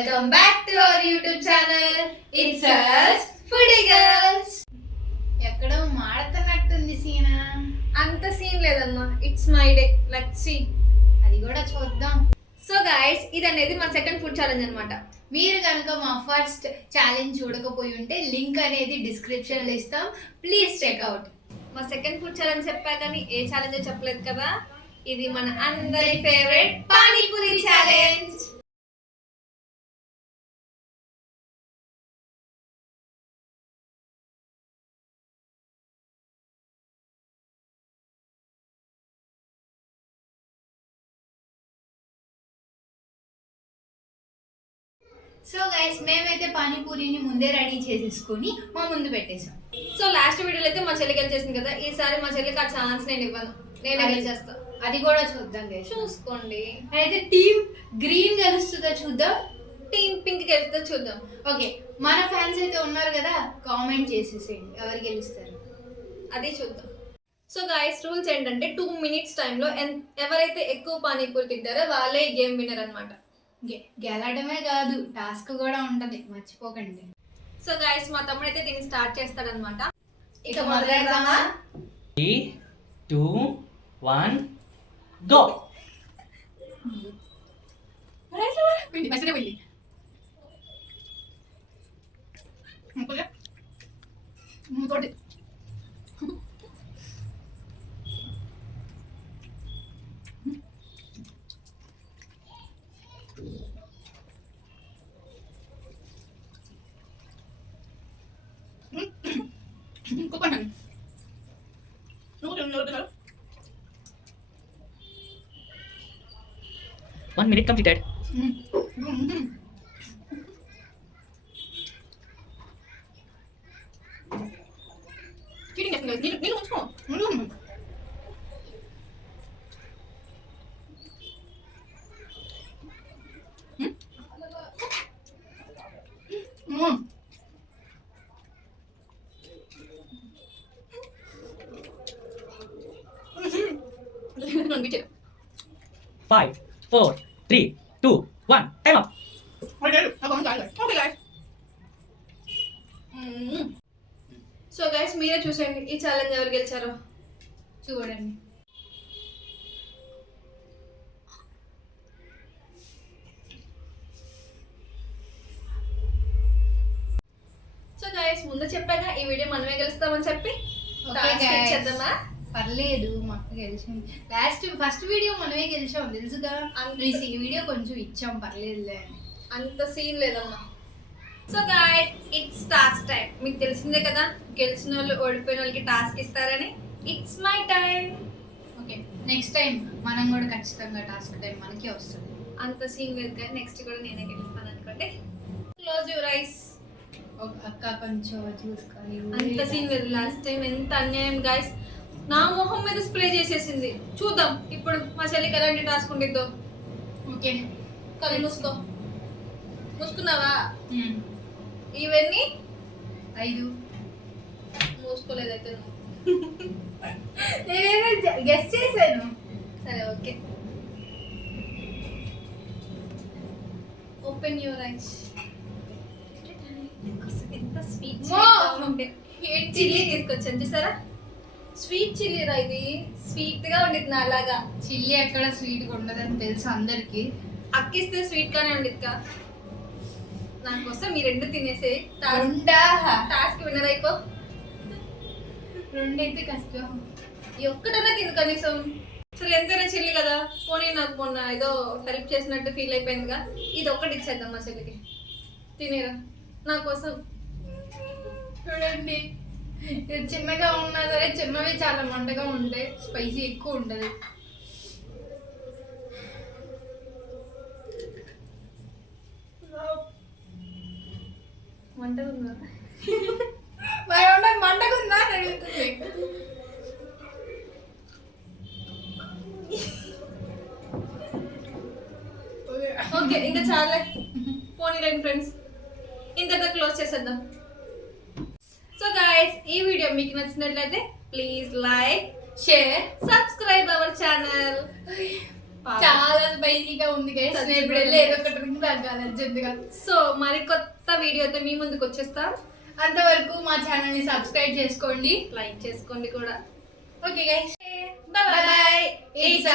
Welcome back to our YouTube channel. It's us Foodie Girls. ఎక్కడో మాడుతున్నట్టుంది సీనా. అంత scene లేదమ్మా. It's my day. Let's see. అది కూడా చూద్దాం. సో గైస్, ఇది అనేది మా సెకండ్ ఫుడ్ ఛాలెంజ్ అన్నమాట. మీరు కనుక మా ఫస్ట్ ఛాలెంజ్ చూడకపోయి ఉంటే లింక్ అనేది డిస్క్రిప్షన్ లో ఇస్తాం. Please check out. మా సెకండ్ ఫుడ్ ఛాలెంజ్ చెప్పా కానీ ఏ ఛాలెంజ్ చెప్పలేదు కదా. ఇది మన అందరి favourite panipuri challenge. So guys, మేమైతే పానీపూరిని ముందే రెడీ చేసేసుకొని మా ముందు పెట్టేసాం. సో లాస్ట్ వీడియోలో అయితే మా చెల్లికి గెలిచేసింది కదా. ఈసారి మా చెల్లికి ఆ ఛాన్స్ నేను ఇవ్వను, నేనే గెలిచేస్తా. అది కూడా చూద్దాం గైస్. చూసుకోండి. అయితే టీమ్ గ్రీన్ గెలుస్తుందా చూద్దాం, టీమ్ పింక్ గెలుస్తుందో చూద్దాం. ఓకే, మన ఫ్యాన్స్ అయితే ఉన్నారు కదా, కామెంట్ చేసేసేయండి ఎవరు గెలుస్తారు. అది చూద్దాం. సో గైస్, రూల్స్ ఏంటంటే 2 minutes టైంలో ఎవరైతే ఎక్కువ పానీపూరి తింటారో వాళ్ళే గేమ్ విన్నర్ అనమాట. గెలడమే కాదు, టాస్క్ కూడా ఉంటది, మర్చిపోకండి. సో గైస్, మా తమ్ముడు అయితే దీన్ని స్టార్ట్ చేస్తాడనమాట. ఇక మొదలెడదామా? 3, 2, 1, go! One minute completed. Five, 4, 3, 2, 1. Time up. So guys, మీరే చూసేయండి ఈ ఛాలెంజ్ ఎవరు గెలిచారో. చూడండి. సో గైస్, ముందు చెప్పాక ఈ వీడియో మనమే గెలుస్తామని చెప్పి చేద్దామా? పర్లేదు, మాకు గెలిచింది. ఫస్ట్ వీడియో మనమే గెలిచాం తెలుసుగా. ఈ వీడియో కొంచెం ఇచ్చాం, పర్లేదులే అని. అంత సీన్ లేదమ్మా. So guys, it's task time. మీకు తెలిసిందే కదా, గెలిచిన వాళ్ళు ఓడిపోయిన వాళ్ళకి టాస్క్ ఇస్తారని. It's my time. Okay, next time మనం కూడా ఖచ్చితంగా టాస్క్ టైం మనకే వస్తుంది. అంత సీన్ లేదు కానీ నెక్స్ట్ కూడా నేనే గెలుస్తాను అనుకోండి. Close your eyes. అక్క కొంచెం చూసుకొని. అంత సీన్ లేదు. లాస్ట్ టైం ఎంత అన్యాయం గైస్, నా మొహం మీద స్ప్రే చేసేసింది. చూద్దాం ఇప్పుడు మా చెల్లికి ఎలాంటి టాస్క్ ఉండిద్దో. ఓకే, కళ్ళు మూసుకో. మూసుకున్నావా? ఇవన్నీ 5 మూసుకోలేదైతే నువ్వు. నేనేదో గెస్ చేశాను. సరే, ఓకే. Open your eyes. ఎంత స్వీట్ చిల్లీ తీసుకొచ్చాను చూసారా. స్వీట్ చిల్లీ రా ఇది. స్వీట్ గా ఉండిద్ది నా అలాగా. చిల్లీ ఎక్కడ స్వీట్ గా ఉండదని తెలుసు అందరికి. అక్కిస్తే స్వీట్ గానే ఉండిద్దిగా. నాకోసం ఈ 2 తినేసే. టాస్క్ విన్నర్ అయిపో. 2 అయితే కష్టం. ఈ ఒక్కటన్నా తిను కనీసం. అసలు ఎంతైనా చిల్లి కదా. పోనీ నాకు మొన్న ఏదో హెల్ప్ చేసినట్టు ఫీల్ అయిపోయిందిగా. ఇది ఒక్కటి ఇచ్చేద్దాం మా చెల్లికి. తినేరా నా కోసం. చూడండి, చిన్నగా ఉన్నా సరే చిన్నవి చాలా మంటగా ఉంటాయి, స్పైసీ ఎక్కువ ఉంటుంది. మంటగుందా? మంటగుందా అని అడుగుతుంది. ఓకే, ఇంకా చాలా. పోనీ రండి ఫ్రెండ్స్, ఇంతతో క్లోజ్ చేసేద్దాం. సో గైస్, ఈ వీడియో మీకు నచ్చినట్లయితే please like, share, subscribe our channel. చాలా స్పైసీగా ఉంది గైస్. నేను ఇప్పుడు వెళ్ళి ఏదో ఒక డ్రింక్ తగ్గాలి అర్జెంట్గా. సో మరి కొత్త వీడియోతో మీ ముందుకు వచ్చేస్తాం. అంతవరకు మా ఛానల్ ని సబ్స్క్రైబ్ చేసుకోండి, లైక్ చేసుకోండి కూడా. Okay guys, Bye bye. It's